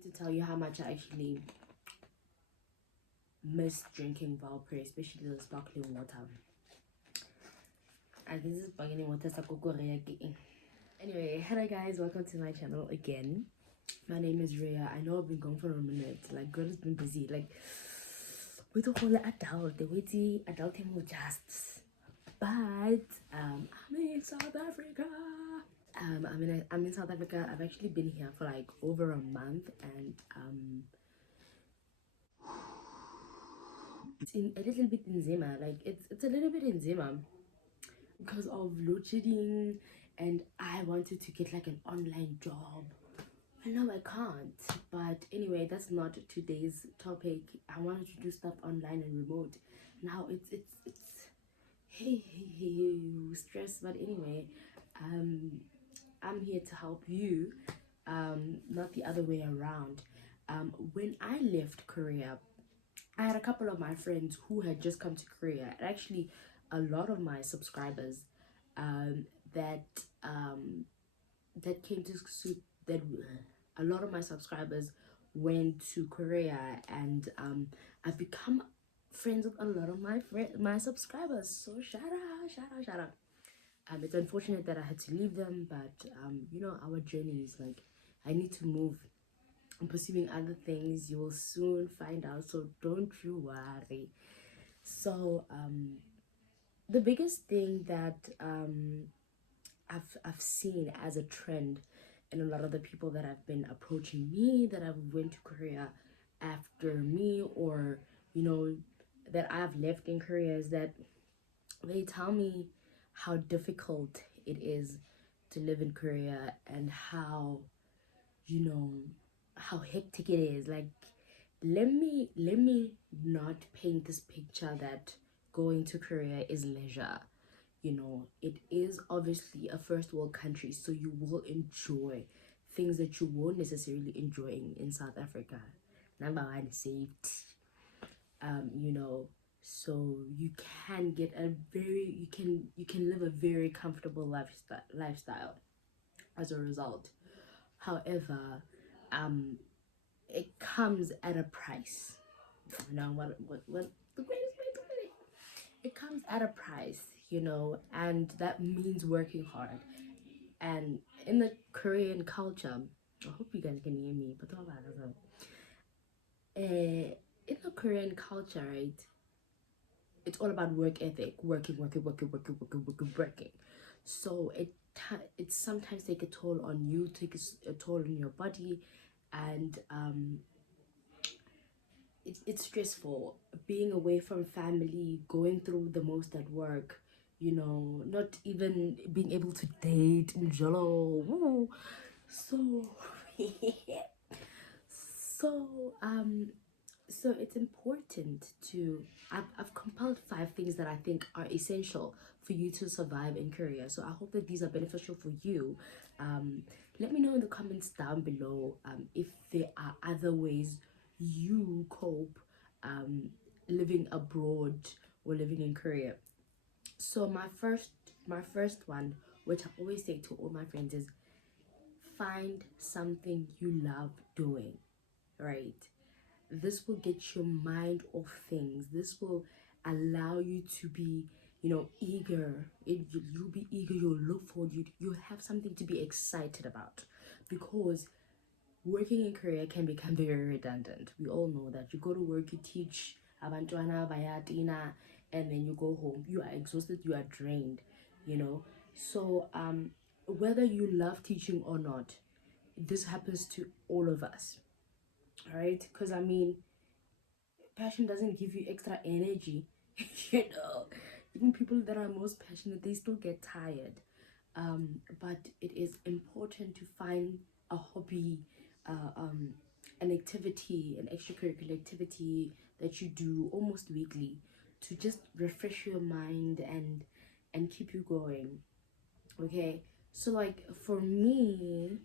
going to tell you how much I actually miss drinking Valpre, especially the sparkling water. And this is sparkling water. Anyway, hello guys, welcome to my channel again. My name is Rhea. I know I've been gone for a minute. Like, girl has been busy. Like, with the whole adult, the witty adult thing will just. But I'm in South Africa. I'm in South Africa. I've actually been here for like over a month, and it's in a little bit in Zima. Like it's a little bit in Zima because of load shedding, and I wanted to get like an online job. I know I can't, but anyway, that's not today's topic. I wanted to do stuff online and remote. Now it's hey stress, but anyway, I'm here to help you, not the other way around. When I left Korea, I had a couple of my friends who had just come to Korea, and actually a lot of my subscribers that came to that a lot of my subscribers went to Korea, and I've become friends with a lot of my subscribers. So shout out. It's unfortunate that I had to leave them, but you know, our journey is like, I need to move. I'm pursuing other things. You will soon find out, so don't you worry. So the biggest thing that I've seen as a trend in a lot of the people that have been approaching me, that have went to Korea after me, or you know, that I've left in Korea, is that they tell me how difficult it is to live in Korea, and how, you know, how hectic it is. Like, let me not paint this picture that going to Korea is leisure. You know, it is obviously a first world country, so you will enjoy things that you won't necessarily enjoy in South Africa. Number one, safety. You know, so you can get you can live a very comfortable lifestyle as a result. However, it comes at a price. You know what the greatest way to put it? It comes at a price, you know, and that means working hard. And in the Korean culture, I hope you guys can hear me, but in the Korean culture, right, it's all about work ethic, working. So it sometimes take a toll on you, takes a toll on your body, and it's stressful being away from family, going through the most at work, you know, not even being able to date in Jolo. So so it's important to, I've compiled 5 things that I think are essential for you to survive in Korea. So I hope that these are beneficial for you. Let me know in the comments down below if there are other ways you cope living abroad or living in Korea. So my first one, which I always say to all my friends, is find something you love doing, right? This will get your mind off things. This will allow you to be, you know, eager. You'll be eager, you'll look forward, you have something to be excited about. Because working in Korea can become very redundant. We all know that. You go to work, you teach abantwana bayatina, and then you go home. You are exhausted, you are drained, you know. So whether you love teaching or not, this happens to all of us. All right, because I mean, passion doesn't give you extra energy. You know, even people that are most passionate, they still get tired. But it is important to find a hobby, an activity, an extracurricular activity that you do almost weekly to just refresh your mind and keep you going. Okay, so like for me,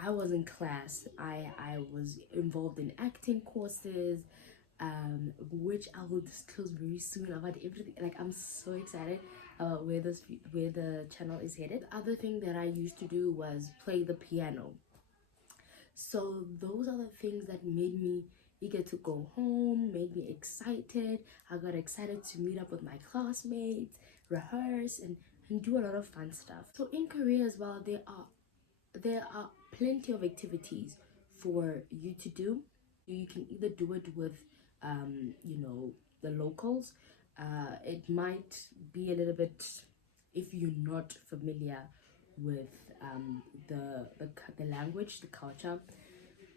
I was in class. I was involved in acting courses, which I will disclose very soon about everything. Like, I'm so excited about where the channel is headed. The other thing that I used to do was play the piano. So those are the things that made me eager to go home, made me excited. I got excited to meet up with my classmates, rehearse, and do a lot of fun stuff. So in Korea as well, there are plenty of activities for you to do. You can either do it with the locals. It might be a little bit, if you're not familiar with the language, the culture,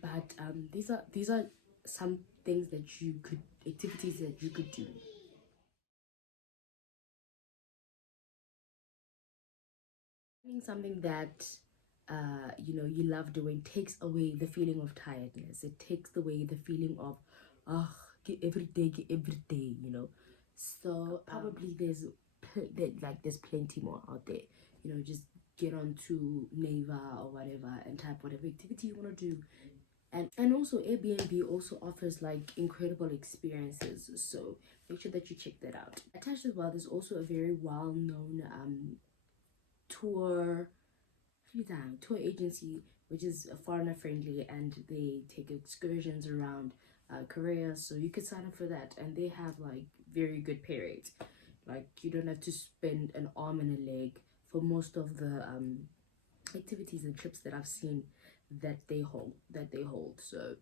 but these are some things that you could activities that you could do. Doing something that you love doing takes away the feeling of tiredness. It takes away the feeling of oh, get every day, so probably there's plenty more out there. Just get on to Naver or whatever and type whatever activity you want to do. And also Airbnb also offers like incredible experiences, so make sure that you check that out. Attached as well, there's also a very well-known tour tour agency, which is foreigner friendly, and they take excursions around Korea. So you could sign up for that, and they have like very good pay rates. Like you don't have to spend an arm and a leg for most of the activities and trips that I've seen that they hold. So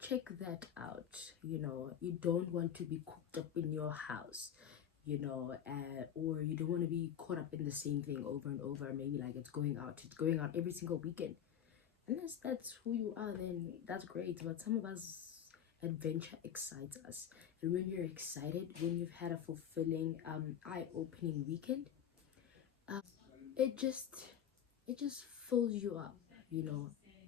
check that out. You don't want to be cooped up in your house, or you don't want to be caught up in the same thing over and over. Maybe like it's going out every single weekend. Unless that's who you are, then that's great. But some of us, adventure excites us, and when you're excited, when you've had a fulfilling eye-opening weekend, it just fills you up.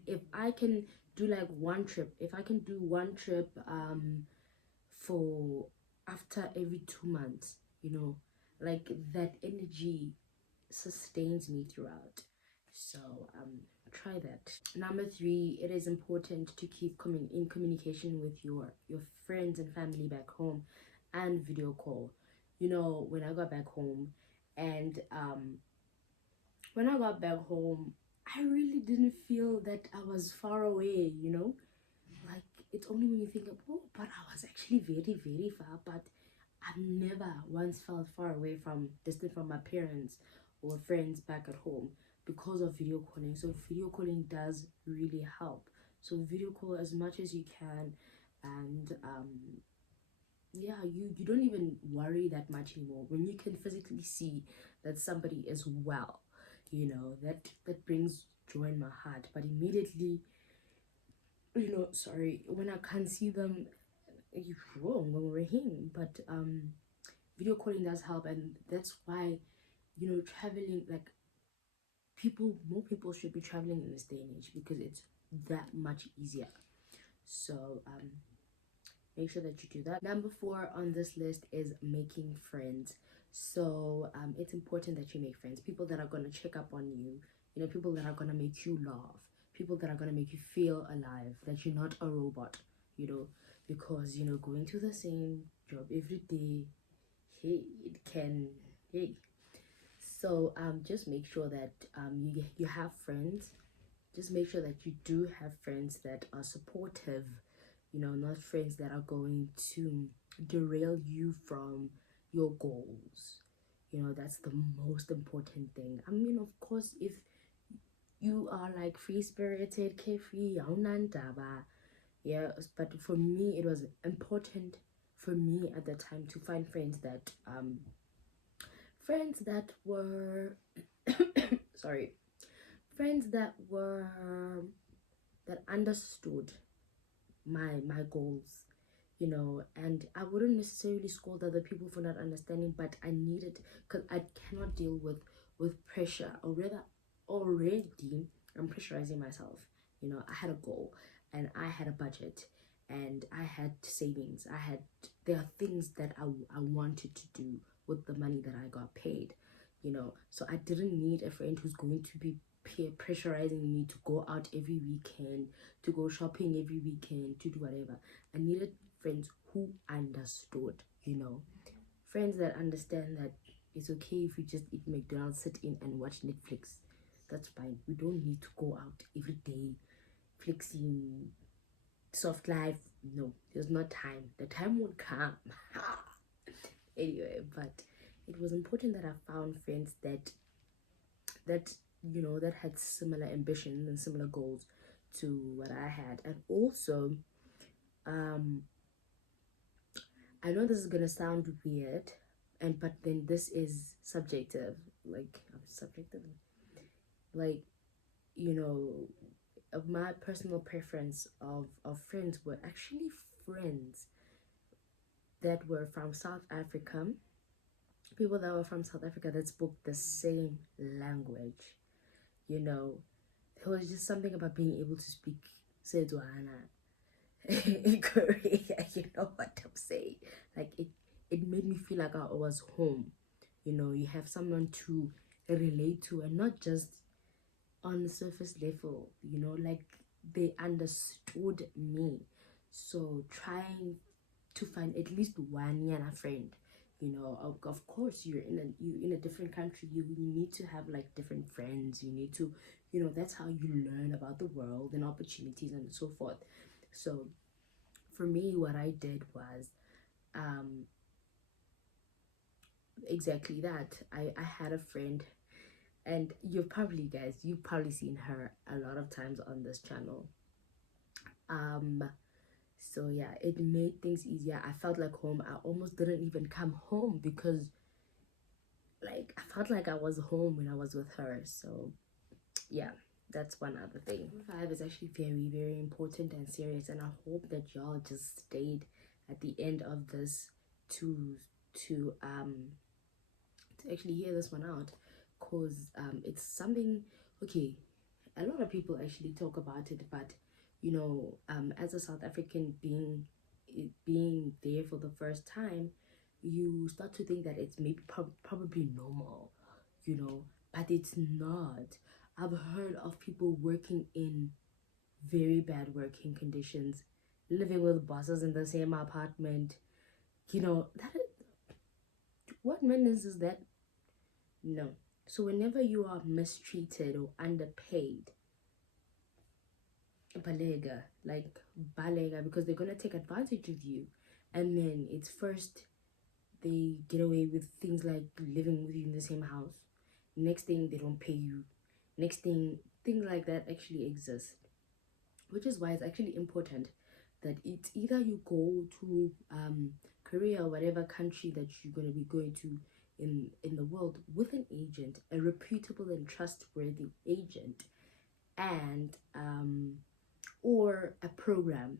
If I can do like one trip, if I can do one trip for after every 2 months, like that energy sustains me throughout. So try that. Number three, it is important to keep in communication with your friends and family back home, and video call. When I got back home, and when I got back home, I really didn't feel that I was far away. Like, it's only when you think of, oh, but I was actually very, very far, but I've never once felt far away distant from my parents or friends back at home because of video calling. So video calling does really help. So video call as much as you can, and yeah, you don't even worry that much anymore when you can physically see that somebody is well. That brings joy in my heart. But immediately, sorry, when I can't see them, you're wrong when we're him. But video calling does help, and that's why traveling, like, more people should be traveling in this day and age, because it's that much easier. So make sure that you do that. Number four on this list is making friends. So it's important that you make friends, people that are going to check up on you, people that are going to make you laugh, people that are going to make you feel alive, that you're not a robot, because going to the same job every day, hey, it can, hey. So just make sure that you have friends. Just make sure that you do have friends that are supportive, not friends that are going to derail you from your goals. That's the most important thing. I mean, of course, if you are like free spirited, carefree, yeah, but for me, it was important for me at the time to find friends that were sorry, friends that understood my goals, and I wouldn't necessarily scold other people for not understanding, but I needed, because I cannot deal with pressure, or rather already I'm pressurizing myself. I had a goal, and I had a budget, and I had savings. There are things that I wanted to do with the money that I got paid, so I didn't need a friend who's going to be peer pressurizing me to go out every weekend, to go shopping every weekend, to do whatever. I needed friends who understood, friends that understand that it's okay if we just eat McDonald's, sit in and watch Netflix. That's fine. We don't need to go out every day, flexing, soft life. No, there's not time. The time won't come. Anyway, but it was important that I found friends that that had similar ambitions and similar goals to what I had. And also, um I know this is gonna sound weird, and but then this is subjective, like subjective, like you know, of my personal preference of friends were actually friends that were from South Africa, people that were from South Africa that spoke the same language. You know, there was just something about being able to speak Setswana in Korea. You know what I'm saying? Like it made me feel like I was home. You know, you have someone to relate to, and not just on the surface level. You know, like they understood me. So trying to find at least one Yana friend. You know, of course, you in a different country. You need to have like different friends. You need to, that's how you learn about the world and opportunities and so forth. So for me, what I did was um exactly that. I had a friend, and you've probably seen her a lot of times on this channel. So yeah, it made things easier. I felt like home. I almost didn't even come home because like I felt like I was home when I was with her. So yeah, that's one other thing. Five is actually very, very important and serious, and I hope that y'all just stayed at the end of this to to um to actually hear this one out, because it's something. Okay, a lot of people actually talk about it, but as a South African, being there for the first time, you start to think that it's maybe probably normal, but it's not. I've heard of people working in very bad working conditions, living with bosses in the same apartment. That what madness is that? No. So whenever you are mistreated or underpaid, balega, like balega, because they're gonna take advantage of you, and then it's first they get away with things like living with you in the same house. Next thing, they don't pay you. Next thing, things like that actually exist, which is why it's actually important that it's either you go to Korea or whatever country that you're going to be going to in the world with an agent, a reputable and trustworthy agent, and or a program,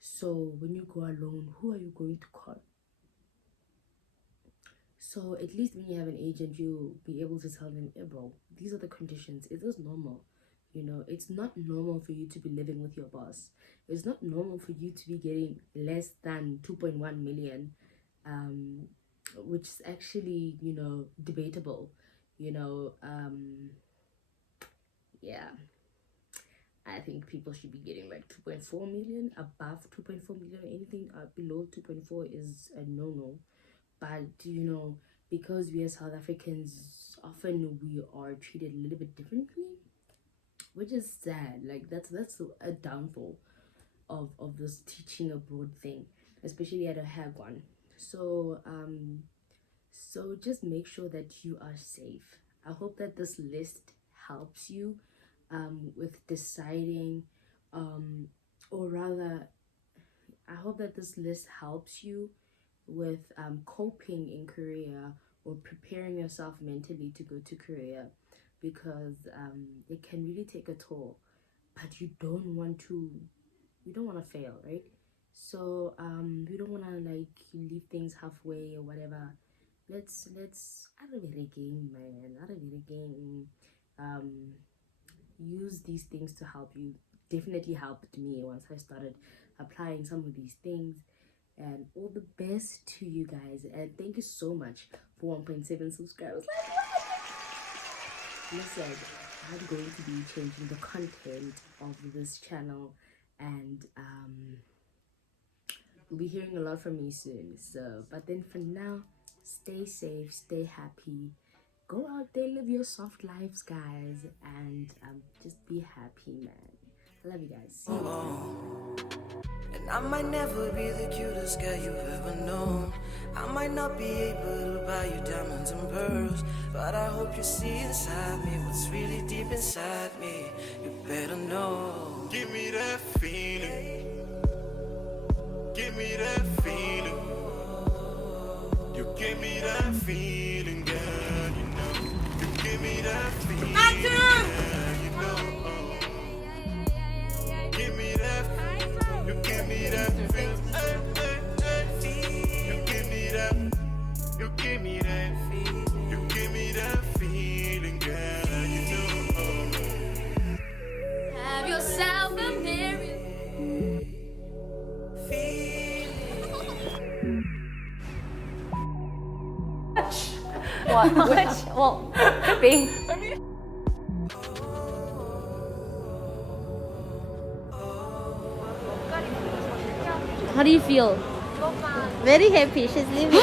so when you go alone, who are you going to call? So at least when you have an agent, you'll be able to tell them, hey bro, these are the conditions. It is normal. It's not normal for you to be living with your boss. It's not normal for you to be getting less than 2.1 million, which is actually, debatable. Yeah, I think people should be getting like 2.4 million, above 2.4 million, anything below 2.4 is a no-no. But because we as South Africans, often we are treated a little bit differently, which is sad. Like that's a downfall of this teaching abroad thing, especially at a Hagwan. So just make sure that you are safe. I hope that this list helps you with deciding, or rather, I hope that this list helps you with coping in Korea, or preparing yourself mentally to go to Korea, because it can really take a toll, but you don't want to fail, right? So we don't want to like leave things halfway or whatever. Let's out of it again, man, out of it again. um Use these things to help you. Definitely helped me once I started applying some of these things. And all the best to you guys, and thank you so much for 1.7 subscribers. Like, listen, I'm going to be changing the content of this channel, and you'll be hearing a lot from me soon. So but then for now, stay safe, stay happy, go out there, live your soft lives, guys, and just be happy, man. I love you guys. And I might never be the cutest girl you've ever known. I might not be able to buy you diamonds and pearls, but I hope you see inside me what's really deep inside me. You better know. Give me that feeling. Give me that feeling. You give me that feeling, girl. You know. You give me that feeling. Girl, you know. Give me that. You give me that feeling. You give me that. You give me that. You give me that feeling, girl. You know. Have yourself a merry. What? Which? Well, could be. How do you feel? Very happy. She's leaving.